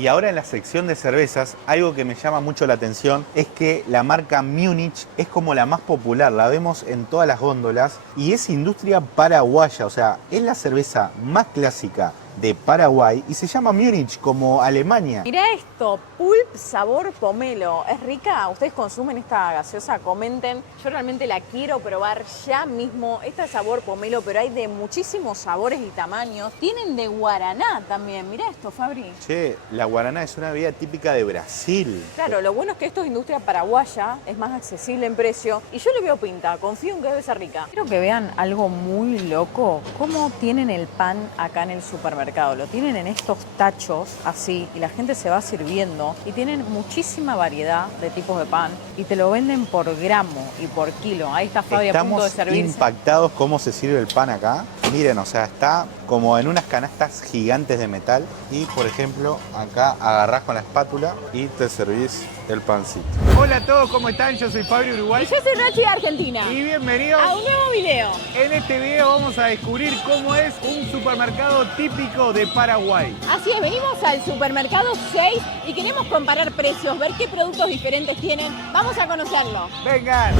Y ahora en la sección de cervezas, algo que me llama mucho la atención es que la marca Múnich es como la más popular, la vemos en todas las góndolas y es industria paraguaya, o sea, es la cerveza más clásica de Paraguay y se llama Múnich, como Alemania. Mirá esto, pulp sabor pomelo. ¿Es rica? ¿Ustedes consumen esta gaseosa? Comenten. Yo realmente la quiero probar ya mismo. Esta es sabor pomelo, pero hay de muchísimos sabores y tamaños. Tienen de guaraná también. Mirá esto, Fabri. Che, la guaraná es una bebida típica de Brasil. Claro, lo bueno es que esto es industria paraguaya, es más accesible en precio y yo le veo pinta, confío en que debe ser rica. Quiero que vean algo muy loco, cómo tienen el pan acá en el supermercado. Lo tienen en estos tachos así y la gente se va sirviendo y tienen muchísima variedad de tipos de pan y te lo venden por gramo y por kilo. Ahí está Fabi a punto de Estamos servirse. impactados cómo se sirve el pan acá. Miren, o sea, está como en unas canastas gigantes de metal y, por ejemplo, acá agarrás con la espátula y te servís el pancito. Hola a todos, ¿cómo están? Yo soy Fabri Uruguay Y yo soy Nachi de Argentina. y bienvenidos. A un nuevo video. En este video vamos a descubrir cómo es un supermercado típico de Paraguay. Así es, venimos al supermercado 6 y queremos comparar precios, ver qué productos diferentes tienen. Vamos a conocerlo. ¡Vengan!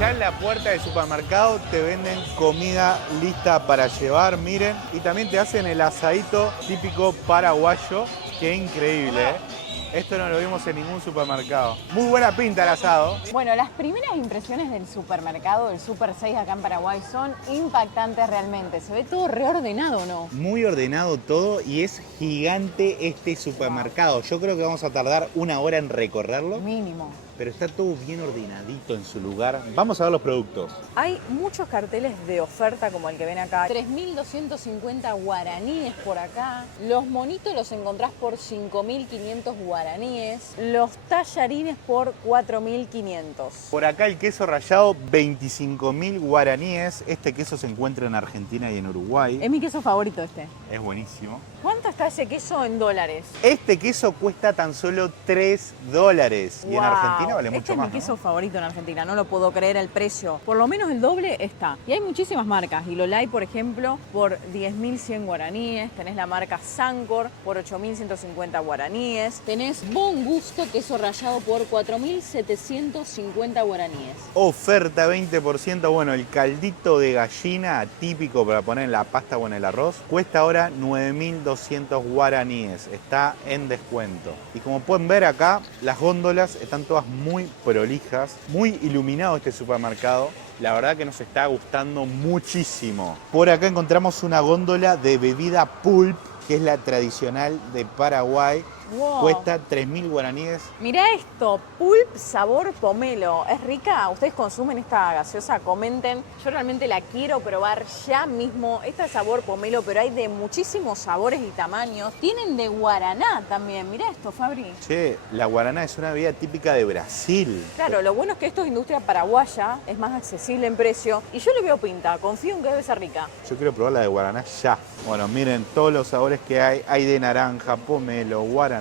Ya en la puerta del supermercado te venden comida lista para llevar, miren. Y también te hacen el asadito típico paraguayo. ¡Qué increíble, eh! Esto no lo vimos en ningún supermercado. Muy buena pinta el asado. Bueno, las primeras impresiones del supermercado, del Super 6 acá en Paraguay, son impactantes realmente. Se ve todo reordenado, ¿no? Muy ordenado todo y es gigante este supermercado. Yo creo que vamos a tardar una hora en recorrerlo, Mínimo. pero está todo bien ordenadito en su lugar. Vamos a ver los productos. Hay muchos carteles de oferta como el que ven acá. 3.250 guaraníes por acá. Los monitos los encontrás por 5.500 guaraníes. Los tallarines por 4.500. Por acá el queso rallado, 25.000 guaraníes. Este queso se encuentra en Argentina y en Uruguay. Es mi queso favorito este. Es buenísimo. ¿Cuánto está ese queso en dólares? Este queso cuesta tan solo $3. Y en Argentina vale mucho más, Este es mi queso ¿no? favorito en Argentina, no lo puedo creer el precio. Por lo menos el doble está. Y hay muchísimas marcas. Lolay, por ejemplo, por 10.100 guaraníes. Tenés la marca Sancor por 8.150 guaraníes. Tenés Bon Gusto, queso rallado por 4.750 guaraníes. Oferta 20%. Bueno, el caldito de gallina típico para poner en la pasta o en el arroz cuesta ahora 9.200 guaraníes. Está en descuento. Y como pueden ver acá, las góndolas están todas muy prolijas, muy iluminado este supermercado. La verdad que nos está gustando muchísimo. Por acá encontramos una góndola de bebida pulp, que es la tradicional de Paraguay. Wow. Cuesta 3.000 guaraníes. Mirá esto, pulp sabor pomelo. ¿Es rica? ¿Ustedes consumen esta gaseosa? Comenten. Yo realmente la quiero probar ya mismo. Esta es sabor pomelo, pero hay de muchísimos sabores y tamaños. Tienen de guaraná también. Mirá esto, Fabri. Che, la guaraná es una bebida típica de Brasil. Claro, lo bueno es que esto es industria paraguaya, es más accesible en precio y yo le veo pinta, confío en que debe ser rica. Yo quiero probar la de guaraná ya. Bueno, miren todos los sabores que hay. Hay de naranja, pomelo, guaraná.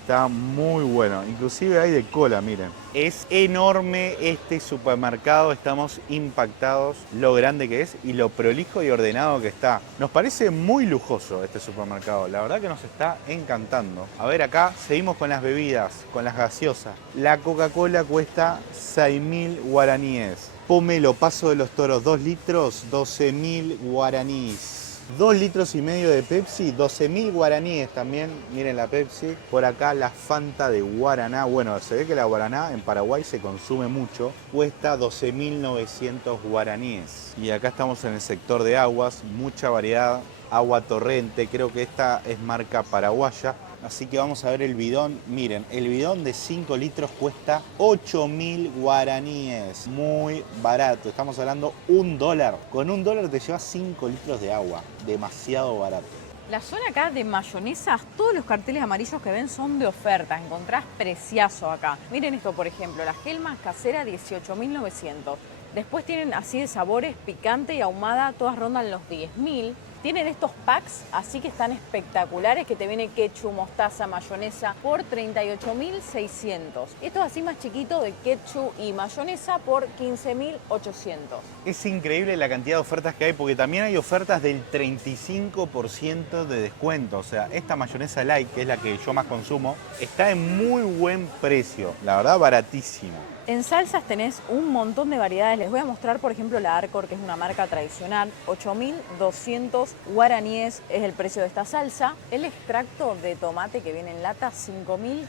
Está muy bueno. Inclusive hay de cola, miren. Es enorme este supermercado. Estamos impactados lo grande que es y lo prolijo y ordenado que está. Nos parece muy lujoso este supermercado. La verdad que nos está encantando. A ver, acá seguimos con las bebidas, con las gaseosas. La Coca-Cola cuesta 6.000 guaraníes. Pomelo Paso de los Toros 2 litros, 12.000 guaraníes. 2 litros y medio de Pepsi, 12.000 guaraníes también. Miren la Pepsi. Por acá la Fanta de guaraná. Bueno, se ve que la guaraná en Paraguay se consume mucho. Cuesta 12.900 guaraníes. Y acá estamos en el sector de aguas. Mucha variedad. Agua Torrente. Creo que esta es marca paraguaya. Así que vamos a ver el bidón. Miren, el bidón de 5 litros cuesta 8.000 guaraníes. Muy barato. Estamos hablando $1. Con $1 te llevas 5 litros de agua. Demasiado barato. La zona acá de mayonesas, todos los carteles amarillos que ven son de oferta, encontrás preciazo acá. Miren esto, por ejemplo, la Hellmann's casera 18.900. Después tienen así de sabores, picante y ahumada, todas rondan los 10.000. Tienen estos packs, así que están espectaculares, que te viene ketchup, mostaza, mayonesa por 38.600. Esto así más chiquito de ketchup y mayonesa por 15.800. Es increíble la cantidad de ofertas que hay porque también hay ofertas del 35% de descuento. O sea, esta mayonesa light, que es la que yo más consumo, está en muy buen precio. La verdad, baratísimo. En salsas tenés un montón de variedades. Les voy a mostrar, por ejemplo, la Arcor, que es una marca tradicional. 8.200 guaraníes es el precio de esta salsa. El extracto de tomate que viene en lata, 5.500.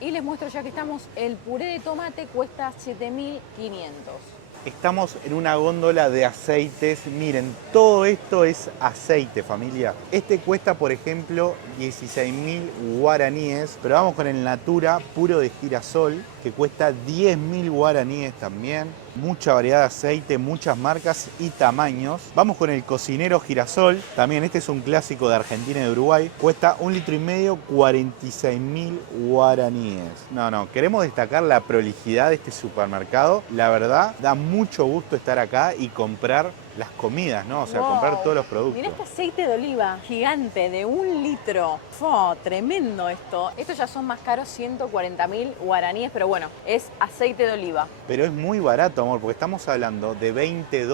Y les muestro, ya que estamos, el puré de tomate cuesta 7.500. Estamos en una góndola de aceites. Miren, todo esto es aceite, familia. Este cuesta, por ejemplo, 16.000 guaraníes. Pero vamos con el Natura puro de girasol, que cuesta 10.000 guaraníes también. Mucha variedad de aceite, muchas marcas y tamaños. Vamos con el cocinero girasol. También este es un clásico de Argentina y de Uruguay. Cuesta 1,5 litros, 46.000 guaraníes. No, queremos destacar la prolijidad de este supermercado. La verdad, da mucho gusto estar acá y comprar las comidas, ¿no? O sea, comprar todos los productos. Mirá este aceite de oliva gigante de 1 litro. Tremendo esto. Estos ya son más caros, 140.000 guaraníes, pero bueno, es aceite de oliva. Pero es muy barato, amor, porque estamos hablando de $20.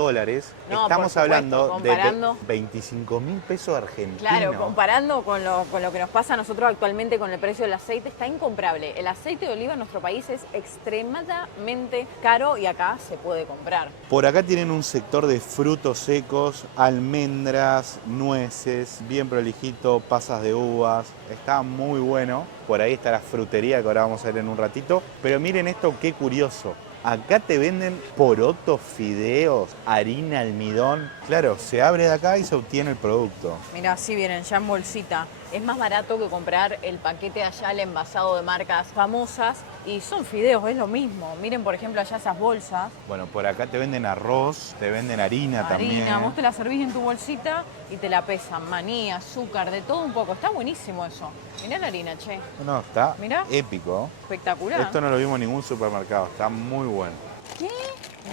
No, estamos por supuesto, hablando de 25.000 pesos argentinos. Claro, comparando con lo que nos pasa a nosotros actualmente con el precio del aceite, está incomparable. El aceite de oliva en nuestro país es extremadamente caro y acá se puede comprar. Por acá tienen un sector de frutos secos, almendras, nueces, bien prolijito, pasas de uvas. Está muy bueno. Por ahí está la frutería que ahora vamos a ver en un ratito. Pero miren esto, qué curioso. Acá te venden porotos, fideos, harina, almidón. Claro, se abre de acá y se obtiene el producto. Mirá, así vienen ya en bolsita. Es más barato que comprar el paquete allá, el envasado de marcas famosas. Y son fideos, es lo mismo. Miren, por ejemplo, allá esas bolsas. Bueno, por acá te venden arroz, te venden harina también. Vos te la servís en tu bolsita y te la pesan. Maní, azúcar, de todo un poco. Está buenísimo eso. Mirá la harina, che. No, está Mirá. épico. Espectacular. Esto no lo vimos en ningún supermercado, está muy bueno. ¿Qué?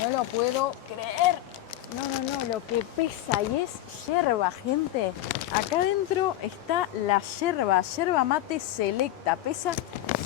No lo puedo creer. No, lo que pesa y es yerba, gente. Acá adentro está la yerba mate selecta, pesa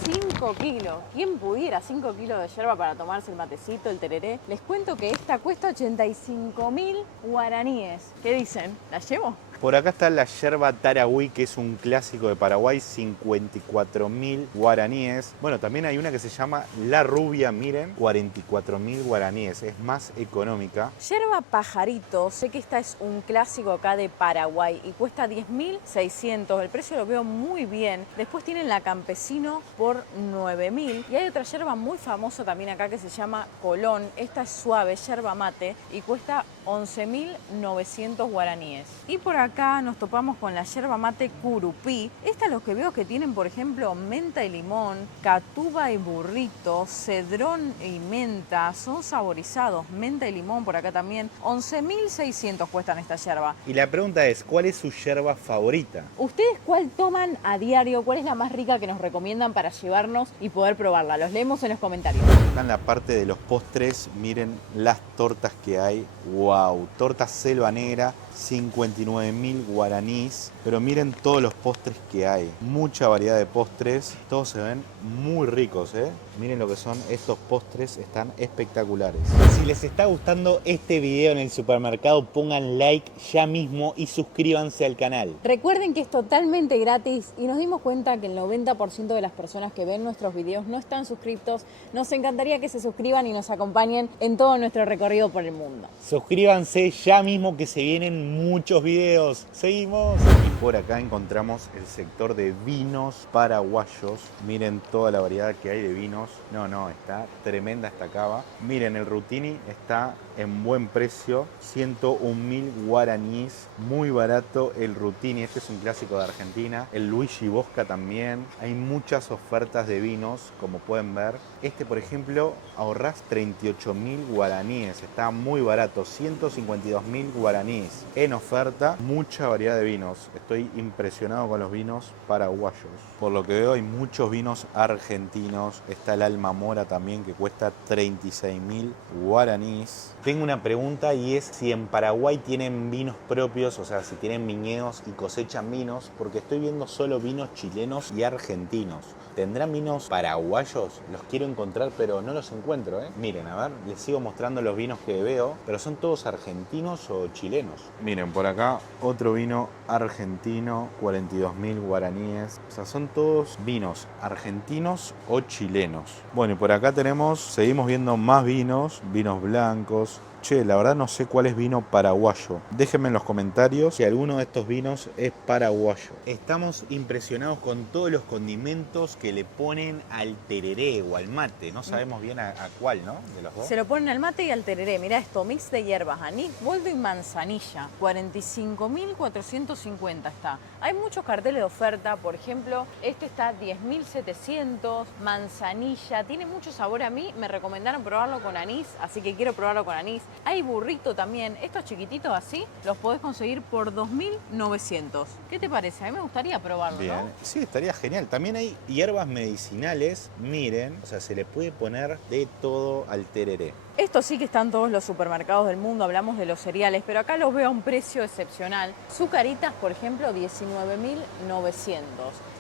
5 kilos. ¿Quién pudiera 5 kilos de yerba para tomarse el matecito, el tereré? Les cuento que esta cuesta 85.000 guaraníes. ¿Qué dicen? ¿La llevo? Por acá está la yerba Tarahui, que es un clásico de Paraguay, 54.000 guaraníes. Bueno, también hay una que se llama La Rubia, miren, 44.000 guaraníes, es más económica. Yerba Pajarito, sé que esta es un clásico acá de Paraguay y cuesta 10.600, el precio lo veo muy bien. Después tienen la Campesino por 9.000 y hay otra yerba muy famosa también acá que se llama Colón. Esta es suave, yerba mate y cuesta 11.900 guaraníes. Y por acá nos topamos con la yerba mate Curupí. Esta es lo que veo que tienen, por ejemplo, menta y limón, catuba y burrito, cedrón y menta. Son saborizados, menta y limón por acá también. 11.600 cuestan esta yerba. Y la pregunta es, ¿cuál es su yerba favorita? ¿Ustedes cuál toman a diario? ¿Cuál es la más rica que nos recomiendan para llevarnos y poder probarla? Los leemos en los comentarios. Acá en la parte de los postres, miren las tortas que hay. ¡Wow! Torta Selva Negra, 59.000 guaraníes. Pero miren todos los postres que hay. Mucha variedad de postres. Todos se ven muy ricos, ¿eh? Miren lo que son estos postres. Están espectaculares. Si les está gustando este video en el supermercado, pongan like ya mismo y suscríbanse al canal. Recuerden que es totalmente gratis y nos dimos cuenta que el 90% de las personas que ven nuestros videos no están suscriptos. Nos encantaría que se suscriban y nos acompañen en todo nuestro recorrido por el mundo. Suscríbanse ya mismo que se vienen muchos videos. ¡Seguimos! Y por acá encontramos el sector de vinos paraguayos. Miren toda la variedad que hay de vinos. No, está tremenda esta cava. Miren, el Rutini está en buen precio, 101.000 guaraníes, muy barato el Rutini, este es un clásico de Argentina. El Luigi Bosca también. Hay muchas ofertas de vinos, como pueden ver. Este, por ejemplo, ahorrás 38.000 guaraníes, está muy barato, 152.000 guaraníes. En oferta, mucha variedad de vinos. estoy impresionado con los vinos paraguayos. Por lo que veo hay muchos vinos argentinos. Está el Alma Mora también que cuesta 36.000 guaraníes. Tengo una pregunta y es si en Paraguay tienen vinos propios, o sea, si tienen viñedos y cosechan vinos, porque estoy viendo solo vinos chilenos y argentinos. ¿Tendrán vinos paraguayos? Los quiero encontrar, pero no los encuentro, ¿eh? Miren, a ver, les sigo mostrando los vinos que veo, pero son todos argentinos o chilenos. Miren, por acá otro vino argentino, 42.000 guaraníes. O sea, son todos vinos argentinos o chilenos. Bueno, y por acá seguimos viendo más vinos blancos. Che, la verdad no sé cuál es vino paraguayo. Déjenme en los comentarios si alguno de estos vinos es paraguayo. Estamos impresionados con todos los condimentos que le ponen al tereré o al mate. No sabemos bien a cuál, ¿no? De los dos. Se lo ponen al mate y al tereré. Mirá esto, mix de hierbas, anís, boldo y manzanilla. 45.450 está. Hay muchos carteles de oferta. Por ejemplo, este está 10.700, manzanilla. Tiene mucho sabor a mí. Me recomendaron probarlo con anís, así que quiero probarlo con anís. Hay burrito también. Estos chiquititos así los podés conseguir por 2.900. ¿Qué te parece? A mí me gustaría probarlo, bien, ¿no? Sí, estaría genial. También hay hierbas medicinales. Miren, o sea, se le puede poner de todo al tereré. Estos sí que están en todos los supermercados del mundo, hablamos de los cereales, pero acá los veo a un precio excepcional. Zucaritas, por ejemplo, 19.900.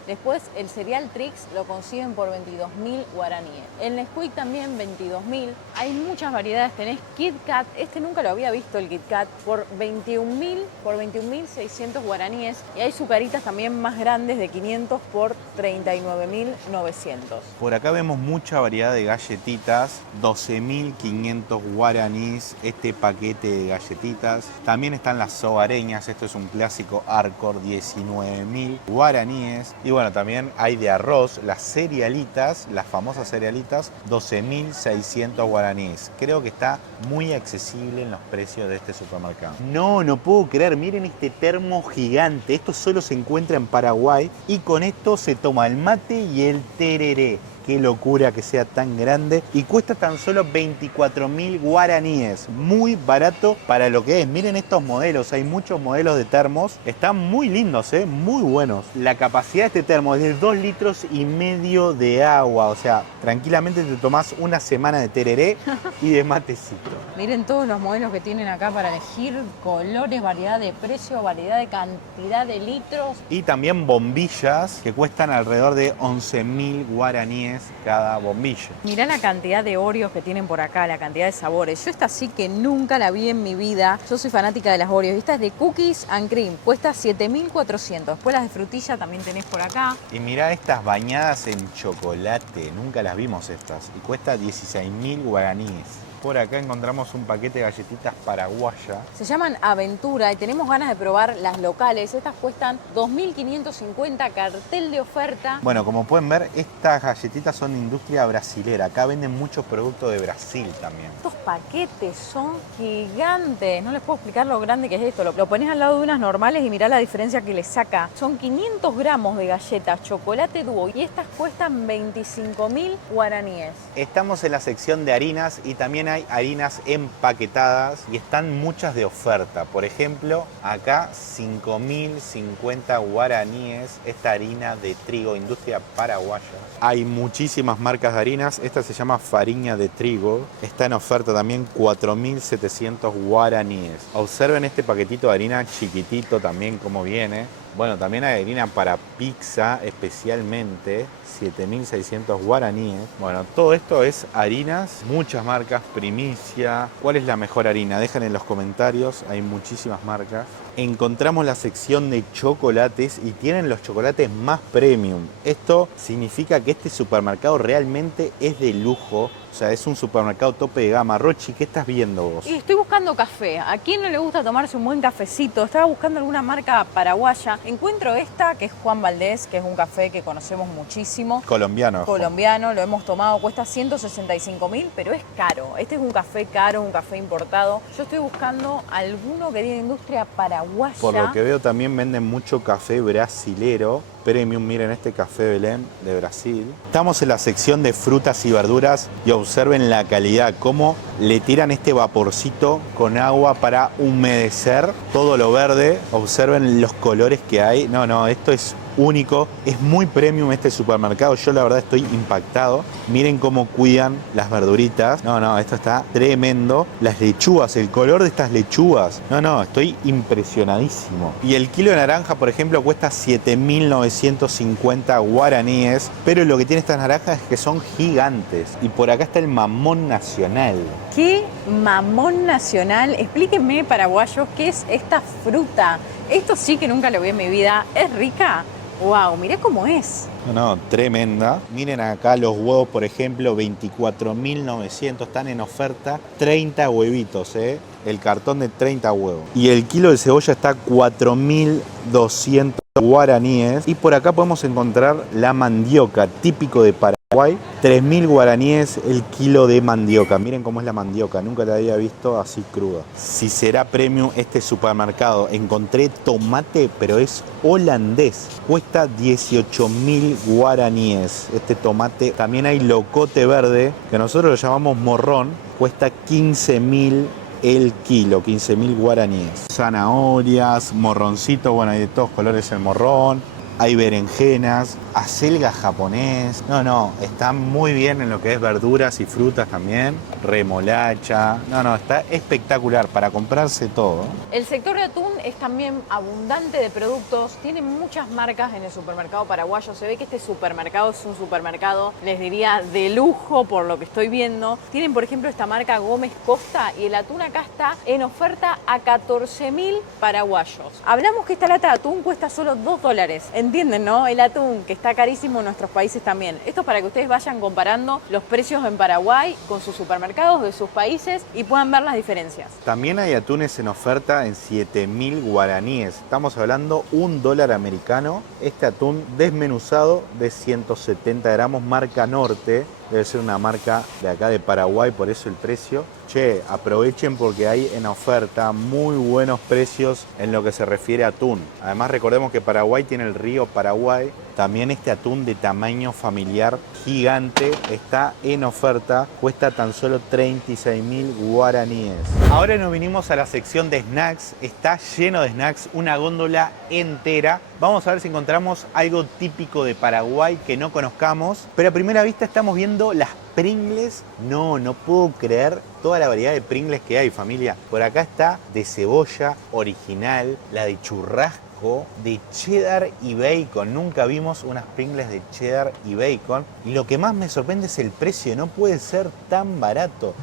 Después el cereal Trix lo consiguen por 22.000 guaraníes. El Nesquik también 22.000. Hay muchas variedades, tenés Kit Kat, este nunca lo había visto el Kit Kat, por 21.600 guaraníes. Y hay Zucaritas también más grandes de 500 por 39.900. Por acá vemos mucha variedad de galletitas, 12.500 guaraníes este paquete de galletitas. También están las sobareñas, esto es un clásico Arcor, 19.000 guaraníes. Y bueno, también hay de arroz, las cerealitas, las famosas cerealitas, 12.600 guaraníes. Creo que está muy accesible en los precios de este supermercado. No puedo creer, miren este termo gigante. Esto solo se encuentra en Paraguay y con esto se toma el mate y el tereré. Qué locura que sea tan grande y cuesta tan solo 24.000 guaraníes. Muy barato para lo que es. Miren estos modelos, hay muchos modelos de termos. Están muy lindos, muy buenos. La capacidad de este termo es de 2,5 litros de agua. O sea, tranquilamente te tomás una semana de tereré y de matecito. Miren todos los modelos que tienen acá para elegir, colores, variedad de precio, variedad de cantidad de litros. Y también bombillas que cuestan alrededor de 11.000 guaraníes cada bombilla. Mirá la cantidad de Oreos que tienen por acá, la cantidad de sabores. Yo esta sí que nunca la vi en mi vida. Yo soy fanática de las Oreos. Esta es de Cookies and Cream, cuesta 7.400. Después las de frutilla también tenés por acá. Y mirá estas bañadas en chocolate, nunca las vimos estas. Y cuesta 16.000 guaraníes. Por acá encontramos un paquete de galletitas paraguayas. Se llaman Aventura y tenemos ganas de probar las locales. Estas cuestan 2.550, cartel de oferta. Bueno, como pueden ver, estas galletitas son de industria brasilera. Acá venden muchos productos de Brasil también. Estos paquetes son gigantes. No les puedo explicar lo grande que es esto. Lo pones al lado de unas normales y mirá la diferencia que le saca. Son 500 gramos de galletas, chocolate dúo, y estas cuestan 25.000 guaraníes. Estamos en la sección de harinas y también hay harinas empaquetadas y están muchas de oferta. Por ejemplo, acá 5.050 guaraníes esta harina de trigo, industria paraguaya. Hay muchísimas marcas de harinas. Esta se llama Fariña de Trigo. Está en oferta también 4.700 guaraníes. Observen este paquetito de harina chiquitito también cómo viene. Bueno, también hay harina para pizza especialmente, 7.600 guaraníes. Bueno, todo esto es harinas, muchas marcas, primicia. ¿Cuál es la mejor harina? Dejen en los comentarios, hay muchísimas marcas. Encontramos la sección de chocolates y tienen los chocolates más premium. Esto significa que este supermercado realmente es de lujo. O sea, es un supermercado tope de gama. Rochi, ¿qué estás viendo vos? Y estoy buscando café. ¿A quién no le gusta tomarse un buen cafecito? Estaba buscando alguna marca paraguaya. Encuentro esta, que es Juan Valdés, que es un café que conocemos muchísimo. Colombiano. Colombiano, lo hemos tomado, cuesta 165.000, pero es caro. Este es un café caro, un café importado. Yo estoy buscando alguno que diga industria paraguaya. Por lo que veo también venden mucho café brasilero. Premium, miren este café Belém de Brasil. Estamos en la sección de frutas y verduras y observen la calidad, cómo le tiran este vaporcito con agua para humedecer todo lo verde. Observen los colores que hay. No, esto es único, es muy premium este supermercado. Yo la verdad estoy impactado. Miren cómo cuidan las verduritas. No, esto está tremendo. Las lechugas, el color de estas lechugas. No, estoy impresionadísimo. Y el kilo de naranja, por ejemplo, cuesta 7.950 guaraníes. Pero lo que tiene estas naranjas es que son gigantes. Y por acá está el mamón nacional. ¿Qué mamón nacional? Explíquenme, paraguayos, ¿qué es esta fruta? Esto sí que nunca lo vi en mi vida. ¿Es rica? ¡Wow! Mirá cómo es. No, tremenda. Miren acá los huevos, por ejemplo, 24.900. Están en oferta. 30 huevitos, ¿eh? El cartón de 30 huevos. Y el kilo de cebolla está 4.200 guaraníes. Y por acá podemos encontrar la mandioca, típico de Paraguay. 3.000 guaraníes el kilo de mandioca. Miren cómo es la mandioca. Nunca la había visto así cruda. Si será premium este supermercado. Encontré tomate, pero es holandés. Cuesta 18.000 guaraníes. Este tomate. También hay locote verde, que nosotros lo llamamos morrón. Cuesta 15.000 el kilo, 15.000 guaraníes. Zanahorias, morroncito, bueno, hay de todos colores el morrón. Hay berenjenas, acelga japonés. No, está muy bien en lo que es verduras y frutas también. Remolacha. Está espectacular para comprarse todo. El sector de atún es también abundante de productos. Tiene muchas marcas en el supermercado paraguayo. Se ve que este supermercado es un supermercado, les diría, de lujo por lo que estoy viendo. Tienen, por ejemplo, esta marca Gómez Costa y el atún acá está en oferta a 14.000 paraguayos. Hablamos que esta lata de atún cuesta solo $2. Entienden, ¿no? El atún, que está carísimo en nuestros países también. Esto es para que ustedes vayan comparando los precios en Paraguay con sus supermercados de sus países y puedan ver las diferencias. También hay atunes en oferta en 7.000 guaraníes. Estamos hablando $1 americano. Este atún desmenuzado de 170 gramos, marca Norte. Debe ser una marca de acá de Paraguay, por eso el precio. Che, aprovechen porque hay en oferta muy buenos precios en lo que se refiere a atún. Además, recordemos que Paraguay tiene el río Paraguay. También este atún de tamaño familiar gigante está en oferta. Cuesta tan solo 36.000 guaraníes. Ahora nos vinimos a la sección de snacks. Está lleno de snacks, una góndola entera. Vamos a ver si encontramos algo típico de Paraguay que no conozcamos. Pero a primera vista estamos viendo las Pringles. No puedo creer toda la variedad de Pringles que hay, familia. Por acá está de cebolla original, la de churrasco, de cheddar y bacon. Nunca vimos unas Pringles de cheddar y bacon. Y lo que más me sorprende es el precio. No puede ser tan barato.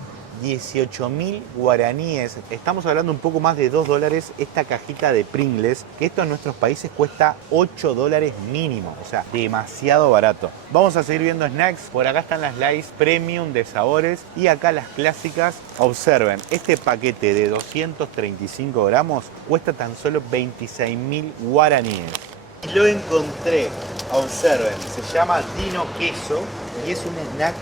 18.000 guaraníes. Estamos hablando un poco más de $2 esta cajita de Pringles, que esto en nuestros países cuesta $8 mínimo, o sea, demasiado barato. Vamos a seguir viendo snacks. Por acá están las Lays Premium de sabores y acá las clásicas. Observen, este paquete de 235 gramos cuesta tan solo 26.000 guaraníes. Lo encontré, observen, se llama Dino Queso y es un snack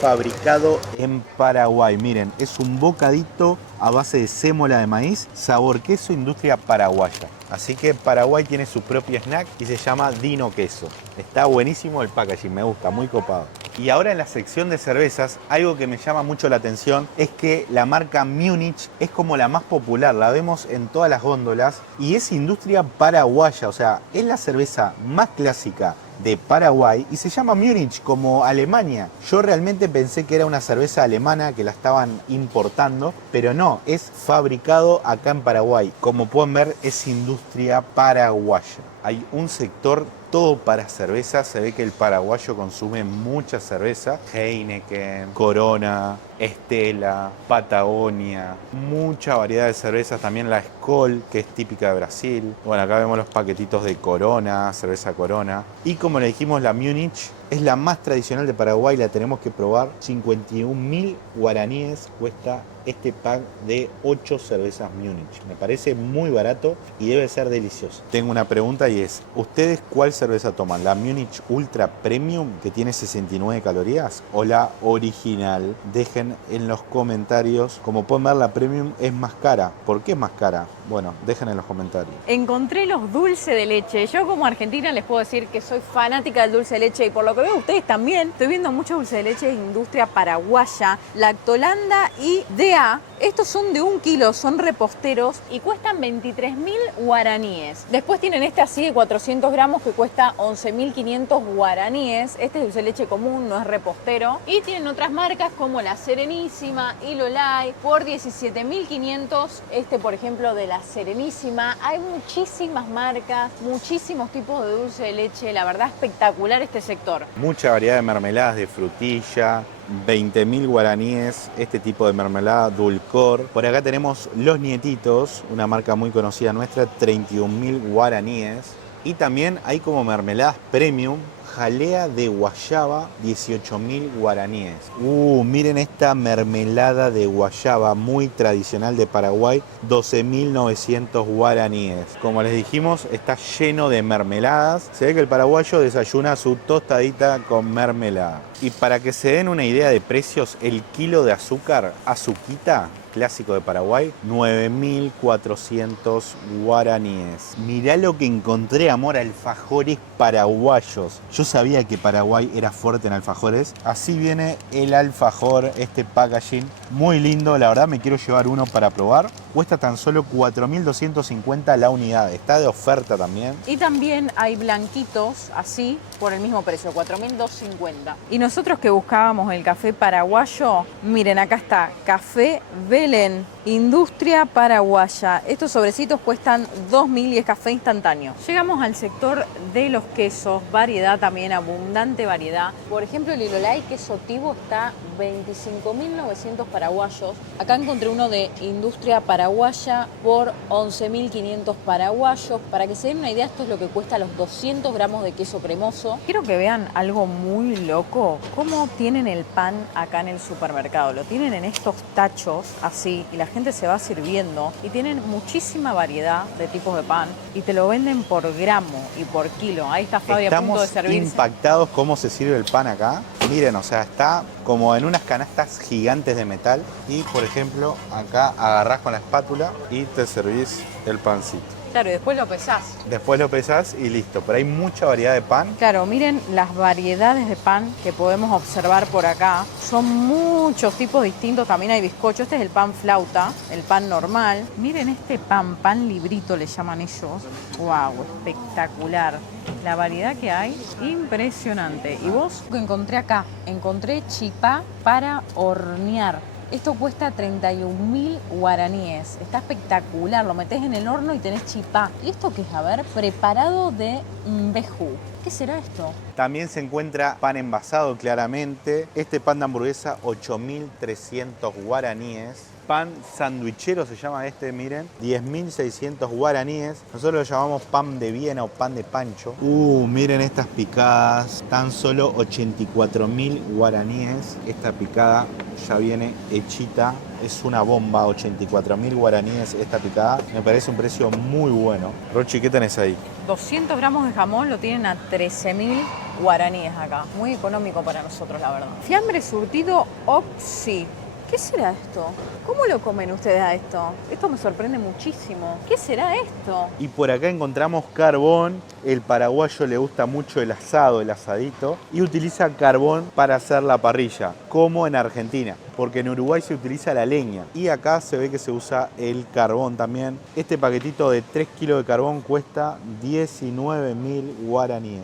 fabricado en Paraguay. Miren, es un bocadito a base de sémola de maíz, sabor queso, industria paraguaya. Así que Paraguay tiene su propio snack y se llama Dino Queso. Está buenísimo el packaging, me gusta, muy copado. Y ahora en la sección de cervezas, algo que me llama mucho la atención es que la marca Múnich es como la más popular, la vemos en todas las góndolas y es industria paraguaya, o sea, es la cerveza más clásica de Paraguay y se llama Múnich, como Alemania. Yo realmente pensé que era una cerveza alemana que la estaban importando, pero no, es fabricado acá en Paraguay. Como pueden ver, es industria paraguaya. Hay un sector todo para cerveza. Se ve que el paraguayo consume mucha cerveza. Heineken, Corona, Estela, Patagonia. Mucha variedad de cervezas. También la Skol, que es típica de Brasil. Bueno, acá vemos los paquetitos de Corona, cerveza Corona. Y como le dijimos, la Múnich es la más tradicional de Paraguay. La tenemos que probar. 51.000 guaraníes cuesta este pack de 8 cervezas Múnich. Me parece muy barato y debe ser delicioso. Tengo una pregunta y es, ¿ustedes cuál cerveza toman? ¿La Múnich Ultra Premium, que tiene 69 calorías? ¿O la original? Dejen en los comentarios. Como pueden ver, la Premium es más cara. ¿Por qué es más cara? Bueno, dejen en los comentarios. Encontré los dulces de leche. Yo como argentina les puedo decir que soy fanática del dulce de leche y por lo lo que veo ustedes también, estoy viendo mucho dulce de leche de industria paraguaya, Lactolanda y DA. Estos son de 1 kilo, son reposteros y cuestan 23.000 guaraníes. Después tienen este así de 400 gramos que cuesta 11.500 guaraníes. Este es dulce de leche común, no es repostero. Y tienen otras marcas como la Serenísima y Lolay por 17.500. Este, por ejemplo, de la Serenísima. Hay muchísimas marcas, muchísimos tipos de dulce de leche. La verdad, espectacular este sector. Mucha variedad de mermeladas de frutilla, 20.000 guaraníes, este tipo de mermelada dulcor. Por acá tenemos Los Nietitos, una marca muy conocida nuestra, 31.000 guaraníes. Y también hay como mermeladas premium, jalea de guayaba, 18.000 guaraníes. Miren esta mermelada de guayaba muy tradicional de Paraguay, 12.900 guaraníes. Como les dijimos, está lleno de mermeladas. Se ve que el paraguayo desayuna su tostadita con mermelada. Y para que se den una idea de precios, el kilo de azúcar, azuquita, clásico de Paraguay, 9.400 guaraníes. Mirá lo que encontré, amor, alfajores paraguayos. Yo sabía que Paraguay era fuerte en alfajores. Así viene el alfajor, este packaging. Muy lindo, la verdad me quiero llevar uno para probar. Cuesta tan solo 4.250 la unidad. Está de oferta también. Y también hay blanquitos así por el mismo precio, 4.250. Y nosotros que buscábamos el café paraguayo, miren, acá está, Café Belén, industria paraguaya. Estos sobrecitos cuestan 2.000 y es café instantáneo. Llegamos al sector de los quesos, variedad también, abundante variedad. Por ejemplo, el Lolay queso tibo está 25.900 paraguayos. Acá encontré uno de industria paraguaya por 11.500 paraguayos. Para que se den una idea, esto es lo que cuesta los 200 gramos de queso cremoso. Quiero que vean algo muy loco, cómo tienen el pan acá en el supermercado. Lo tienen en estos tachos así y la gente se va sirviendo y tienen muchísima variedad de tipos de pan y te lo venden por gramo y por kilo. Ahí está Fabi a punto de servirse. Estamos impactados cómo se sirve el pan acá. Miren, o sea, está como en unas canastas gigantes de metal y, por ejemplo, acá agarrás con la espátula y te servís el pancito. Claro, y después lo pesás. Después lo pesás y listo. Pero hay mucha variedad de pan. Claro, miren las variedades de pan que podemos observar por acá. Son muchos tipos distintos. También hay bizcocho. Este es el pan flauta, el pan normal. Miren este pan, pan librito le llaman ellos. ¡Wow! Espectacular. La variedad que hay, impresionante. ¿Y vos? Lo que encontré acá, encontré chipá para hornear. Esto cuesta 31.000 guaraníes. Está espectacular. Lo metés en el horno y tenés chipá. ¿Y esto qué es? A ver, preparado de mbejú. ¿Qué será esto? También se encuentra pan envasado, claramente. Este pan de hamburguesa, 8.300 guaraníes. Pan sandwichero se llama este, miren. 10.600 guaraníes. Nosotros lo llamamos pan de Viena o pan de pancho. Miren estas picadas. Tan solo 84.000 guaraníes. Esta picada ya viene hechita. Es una bomba, 84.000 guaraníes esta picada. Me parece un precio muy bueno. Rochi, ¿qué tenés ahí? 200 gramos de jamón lo tienen a 13.000 guaraníes acá. Muy económico para nosotros, la verdad. Fiambre surtido Oxy. ¿Qué será esto? ¿Cómo lo comen ustedes a esto? Esto me sorprende muchísimo. ¿Qué será esto? Y por acá encontramos carbón. El paraguayo le gusta mucho el asado, el asadito. Y utiliza carbón para hacer la parrilla, como en Argentina. Porque en Uruguay se utiliza la leña. Y acá se ve que se usa el carbón también. Este paquetito de 3 kilos de carbón cuesta 19.000 guaraníes.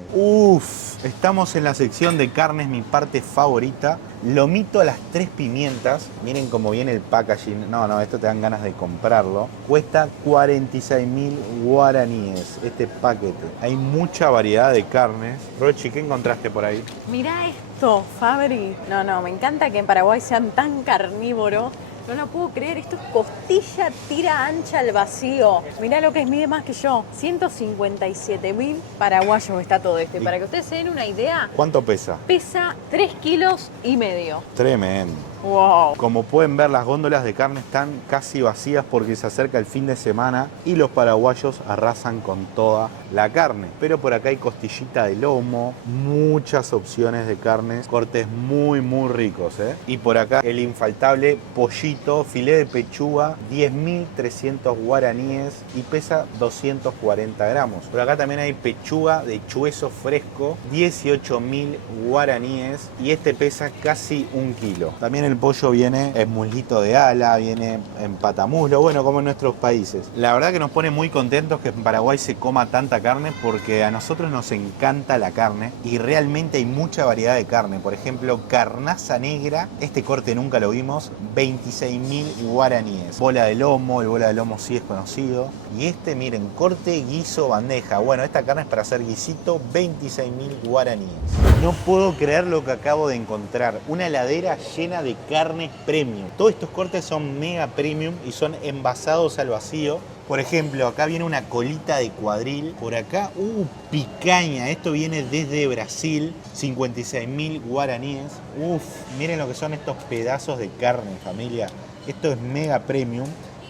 Estamos en la sección de carnes, mi parte favorita. Lomito a las 3 pimientas. Miren cómo viene el packaging. No, esto te dan ganas de comprarlo. Cuesta 46.000 guaraníes este paquete. Hay mucha variedad de carnes. Rochi, ¿qué encontraste por ahí? Mirá esto, Fabri. No, me encanta que en Paraguay sean tan carnívoros. No lo puedo creer, esto es costilla tira ancha al vacío. Mirá lo que es, mide más que yo. 157.000 paraguayos está todo este. Para que ustedes se den una idea, ¿Cuánto pesa? pesa 3 kilos y medio. Tremendo. Wow. Como pueden ver, las góndolas de carne están casi vacías porque se acerca el fin de semana y los paraguayos arrasan con toda la carne. Pero por acá hay costillita de lomo, muchas opciones de carnes, cortes muy ricos, ¿eh? Y por acá el infaltable pollito, filé de pechuga, 10.300 guaraníes y pesa 240 gramos. Por acá también hay pechuga de chueso fresco, 18.000 guaraníes y este pesa casi 1 kilo. También el pollo viene en muslito de ala, viene en patamuslo, bueno, como en nuestros países. La verdad que nos pone muy contentos que en Paraguay se coma tanta carne porque a nosotros nos encanta la carne y realmente hay mucha variedad de carne. Por ejemplo, carnaza negra, este corte nunca lo vimos, 26.000 guaraníes. Bola de lomo, el bola de lomo sí es conocido. Y este, miren, corte guiso bandeja. Bueno, esta carne es para hacer guisito, 26.000 guaraníes. No puedo creer lo que acabo de encontrar. Una heladera llena de carnes premium. Todos estos cortes son mega premium y son envasados al vacío. Por ejemplo, acá viene una colita de cuadril. Por acá, picaña. Esto viene desde Brasil, 56.000 guaraníes. Miren lo que son estos pedazos de carne, familia. Esto es mega premium.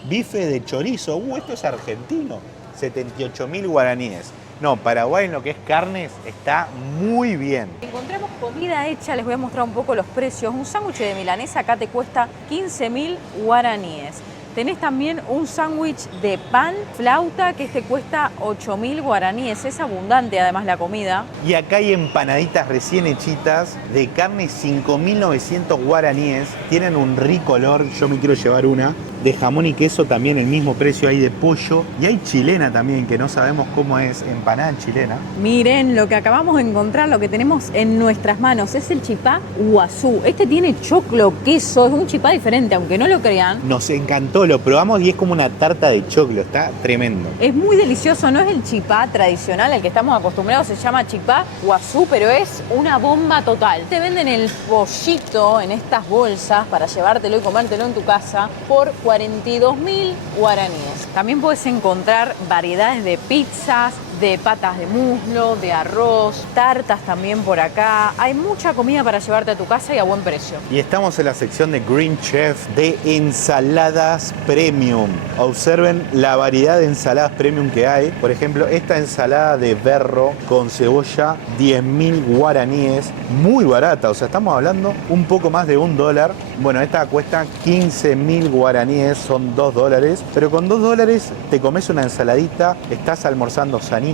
Bife de chorizo. Esto es argentino. 78.000 guaraníes. No, Paraguay en lo que es carnes está muy bien. Encontramos comida hecha, les voy a mostrar un poco los precios. Un sándwich de milanesa acá te cuesta 15.000 guaraníes. Tenés también un sándwich de pan flauta que este cuesta 8.000 guaraníes. Es abundante además la comida. Y acá hay empanaditas recién hechitas de carne, 5.900 guaraníes. Tienen un rico olor, yo me quiero llevar una. De jamón y queso también el mismo precio, hay de pollo. Y hay chilena también, que no sabemos cómo es, empanada chilena. Miren lo que acabamos de encontrar, lo que tenemos en nuestras manos. Es el chipá guazú. Este tiene choclo, queso, es un chipá diferente, aunque no lo crean. Nos encantó, lo probamos y es como una tarta de choclo, está tremendo. Es muy delicioso, no es el chipá tradicional al que estamos acostumbrados, se llama chipá guazú, pero es una bomba total. Te venden el pollito en estas bolsas para llevártelo y comértelo en tu casa por 42.000 guaraníes. También puedes encontrar variedades de pizzas, de patas de muslo, de arroz, tartas también por acá. Hay mucha comida para llevarte a tu casa y a buen precio. Y estamos en la sección de Green Chef de ensaladas premium. Observen la variedad de ensaladas premium que hay. Por ejemplo, esta ensalada de berro con cebolla, 10.000 guaraníes. Muy barata, o sea, estamos hablando un poco más de $1. Bueno, esta cuesta 15.000 guaraníes, son $2. Pero con $2 te comes una ensaladita, estás almorzando sanito.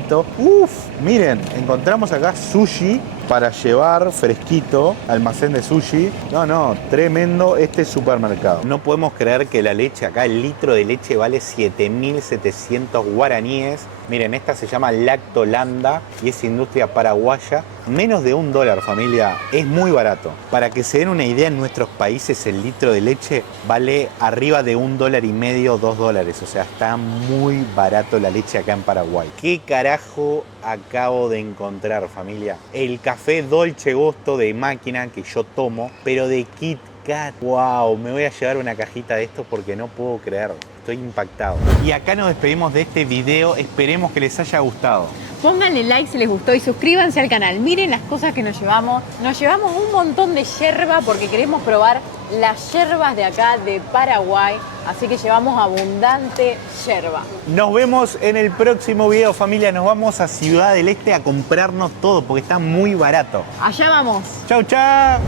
Miren, encontramos acá sushi para llevar fresquito, almacén de sushi. No, tremendo este supermercado. No podemos creer que la leche acá, el litro de leche vale 7.700 guaraníes. Miren, esta se llama Lactolanda y es industria paraguaya. Menos de $1, familia. Es muy barato. Para que se den una idea, en nuestros países el litro de leche vale arriba de $1.50, $2. O sea, está muy barato la leche acá en Paraguay. ¿Qué carajo acabo de encontrar, familia? El café Dolce Gusto de máquina que yo tomo, pero de Kit Kat. ¡Wow! Me voy a llevar una cajita de esto porque no puedo creerlo. Estoy impactado. Y acá nos despedimos de este video. Esperemos que les haya gustado. Pónganle like si les gustó y suscríbanse al canal. Miren las cosas que nos llevamos. Nos llevamos un montón de yerba porque queremos probar las yerbas de acá de Paraguay. Así que llevamos abundante yerba. Nos vemos en el próximo video, familia. Nos vamos a Ciudad del Este a comprarnos todo porque está muy barato. Allá vamos. Chau, chau.